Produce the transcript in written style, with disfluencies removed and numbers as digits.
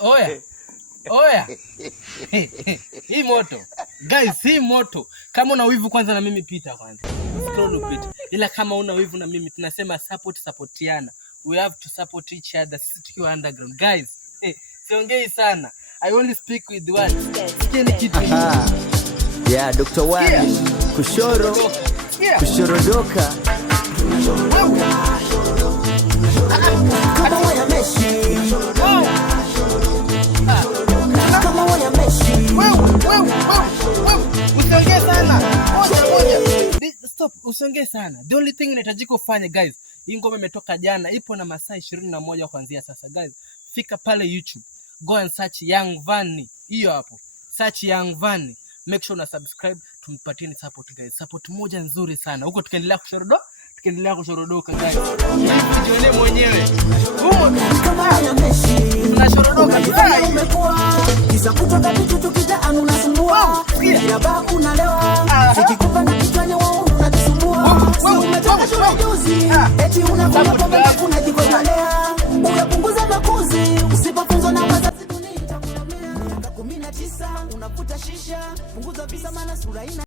Oya. Oya. Hii moto. Guys, hii moto. Kama una wivu kwanza na mimi pita kwanza. Scroll pita. Ila kama una wivu na mimi tunasema supportiana. We have to support each other. Sisi tukiwa underground. Guys, siongei sana. I only speak with words. Sikieni kitu. Yeah, Dr. Wani. Kushorodoka. Kama waya Messi. Kama waya Messi. Usiongee sana. Moja. Stop, usiongee sana. The only thing unahitajika ufanye guys. Hii ngoma imetoka jana, ipo na masaa 21 kuanzia sasa guys. Fika pale YouTube. Go and search Young Vanny. Hiyo hapo. Search Young Vanny. Make sure una subscribe, tumpatieni support guys. Support moja nzuri sana. Huko tukaendelea kushorodoka guys. Tujione mwenyewe. Kama waya Messi. Tunashorodoka guys. Kisa kutoka vitu tukita unasumbua. Ya babu unalewa. Sikikupa na kichwanya wao unatusumbua. Umetoka shule juzi. Eti unakuja kwa kuna jikojolea. Unapunguza makuzi. Usipofunzwa na wazazi dunia itakulemea. Miaka 19 unavuta shisha. Punguza visa maana sura ina